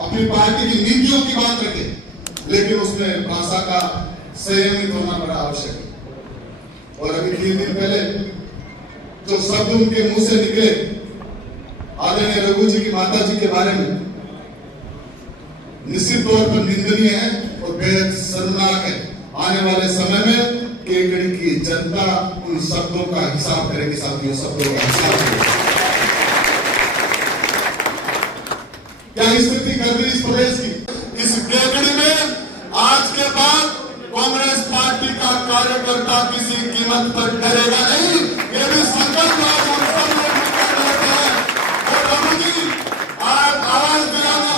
अपनी पार्टी की नीतियों की बात रखे, लेकिन उसमें भाषा का संयमित होना बड़ा आवश्यक है। और अभी 3 दिन पहले जो शब्द उनके मुंह से निकले आदरणीय रघु जी की माता जी के बारे में, निश्चित तौर पर निंदनीय है और बेहद शर्मनाक है। आने वाले समय में केकड़ी की जनता उन शब्दों का हिसाब करेगी साथियों, शब्दों का हिसाब करेगी। क्या स्थिति कर दी इस प्रदेश की? इस केकड़ी में आज के बाद कांग्रेस पार्टी का कार्यकर्ता किसी कीमत पर डरेगा नहीं। ये भी संकल्प हम सब लोग कर लेते हैं। और रघु जी, आप आवाज दिलाना,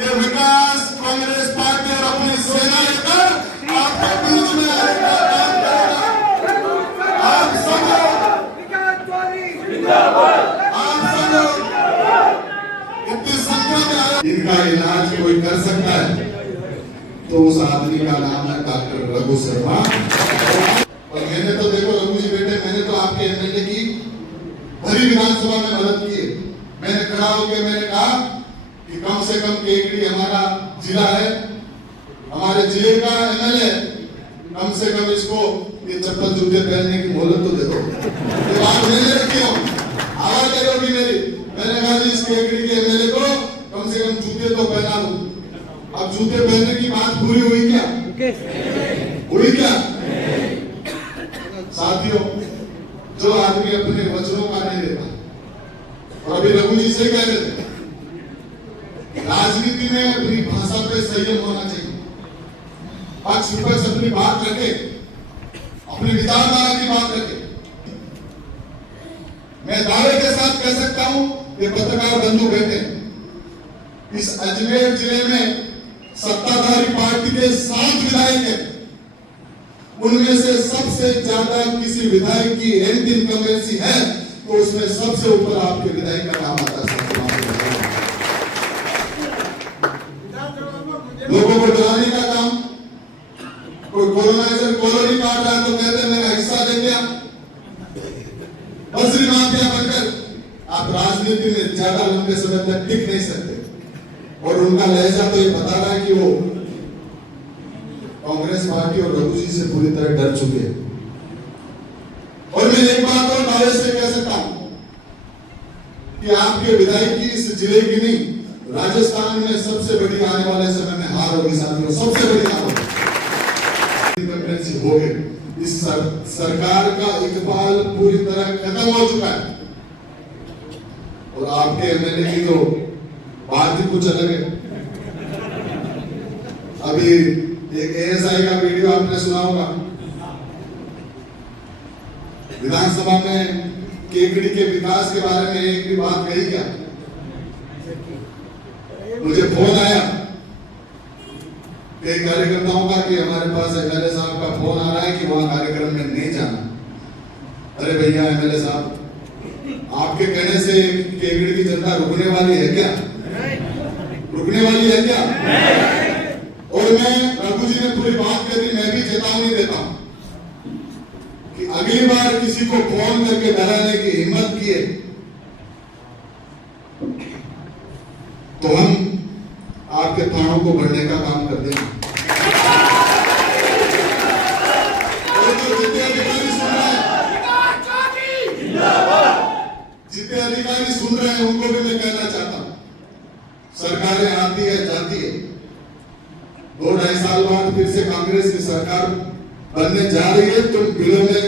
ये विकास कांग्रेस पार्टी और अपनी सेना लेकर आपके बीच में आएगा, काम करेगा। आप सब इतनी संख्या में आए, इनका इलाज कोई कर सकता है तो उस आदमी का नाम है डॉक्टर रघु शर्मा। और मैंने तो देखो रघु जी बेटे, मैंने तो आपके एमएलए की भरी विधानसभा में मदद की है। मैंने खड़ा होकर मैंने कहा कि कम से कम केकड़ी हमारा जिला है, हमारे जिले का एमएलए, कम से कम इसको ये चप्पल जूते पहनने की मोहलत तो दे दो। ये बात मैंने रखी हो, आवाज आई होगी मेरी। मैंने कहा जी इस केकड़ी के एमएलए को कम से कम जूते तो पहना दो। अब जूते पहनने की बात पूरी हुई क्या? हुई क्या? साथियों, जो आदमी अपने वचनों का नहीं लेता, और अभी रघु जी से कह रहे थे, राजनीति में अपनी भाषा पे संयम होना चाहिए। पक्ष विपक्ष अपनी बात रखे, अपनी विचारधारा की बात रखे। मैं दावे के साथ कह सकता हूं कि पत्रकार बंधु बैठे इस अजमेर जिले में सत्ताधारी पार्टी के 7 विधायक हैं, उनमें से सबसे ज्यादा किसी विधायक की एंटी इनकम्बेंसी है तो उसमें सबसे ऊपर आपके विधायक का नाम आता है। लोगों को डराने का काम, कोई कोरोनाइजर कॉलोनी काट रहा है तो कहते मेरा हिस्सा दे दिया, बजरी माफिया बनकर आप राजनीति में ज्यादा लंबे समय तक टिक नहीं सकते। और उनका लहजा तो ये बता रहा है कि वो कांग्रेस पार्टी और रघु जी से पूरी तरह डर चुके हैं। और मैं एक बात और दावे से कह सकता हूं कि आपके विधायक की इस जिले की नहीं, राजस्थान में सबसे बड़ी आने वाले समय में हार होगी साथियों, सबसे बड़ी हार होगी। इस सरकार का इकबाल पूरी तरह खत्म हो चुका है। और आपके एमएलए की तो बात ही कुछ अलग है। अभी एक एएसआई का वीडियो आपने सुना होगा, विधानसभा में केकड़ी के विकास के बारे में एक भी बात कही क्या? मुझे फोन आया कई कार्यकर्ताओं का कि हमारे पास एमएलए साहब का फोन आ रहा है कि वहां कार्यक्रम में नहीं जाना। अरे भैया एमएलए साहब, आपके कहने से केकड़ी की जनता रुकने वाली है क्या? रुकने वाली है क्या? और मैं, रघु जी ने पूरी बात कर दी, मैं भी चेतावनी देता हूं कि अगली बार किसी को फोन करके डराने की हिम्मत किए तो हम आपके थानों को भरने का काम कर देंगे। और जो जितने अधिकारी सुन रहे हैं उनको भी मैं कहना चाहता हूं, सरकारें आती है जाती है, 2-2.5 साल बाद फिर से कांग्रेस की सरकार बनने जा रही है। तुम बिलों में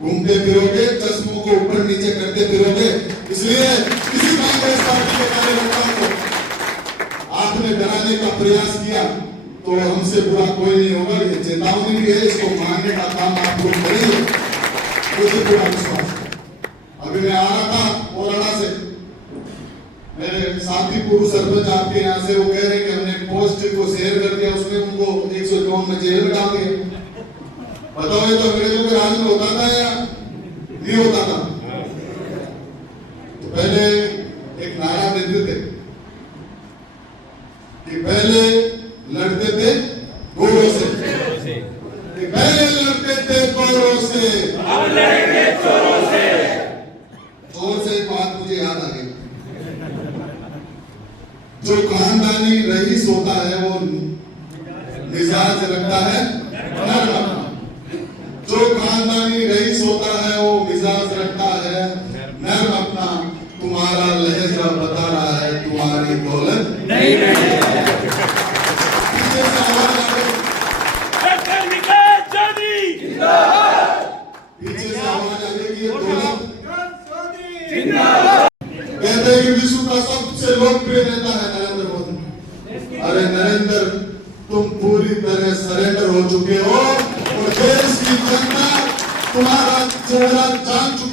घूमते फिरोगे, चश्मों को ऊपर नीचे करते फिरोगे। इसलिए किसी कांग्रेस पार्टी के कार्यकर्ताओं को आपने डराने का प्रयास किया तो हमसे बुरा कोई नहीं होगा। ये चेतावनी भी है, इसको मानने का काम आप लोग करेंगे, मुझे पूरा विश्वास है। अभी मैं आ रहा था मोराड़ा से, मेरे साथी पूर्व सरपंच आपके यहाँ से, वो कह रहे हैं कि हमने पोस्ट को शेयर कर दिया, उसमें उनको 154 में जेल में डाल दिया। बताओ ये तो अंग्रेजों के राज में होता था या नहीं होता था? तो पहले एक नारा देते थे कि पहले लड़ते थे घोड़ों से, पहले लड़ते थे घोड़ों से, अब लड़ेंगे चोरों से। चोर से एक बात मुझे याद आ गई, जो खानदान खानदानी रईस होता है वो मिजाज रखता है नर्म अपना। जो खानदानी रईस होता है वो मिजाज रखता है नर्म अपना। तुम्हारा लहजा बता रहा है तुम्हारी दौलत नहीं रही। पीछे से आवाज आ रही, डॉक्टर विकास चौधरी जिंदाबाद। पीछे से आवाज आ रही कि ये दौलत जिंदाबाद। कहते हैं कि विश्व का सबसे लोकप्रिय नेता है नरेंद्र मोदी। अरे नरेंद्र, तुम पूरी तरह सरेंडर हो चुके हो और देश की जनता तुम्हारा चेहरा जान चुकी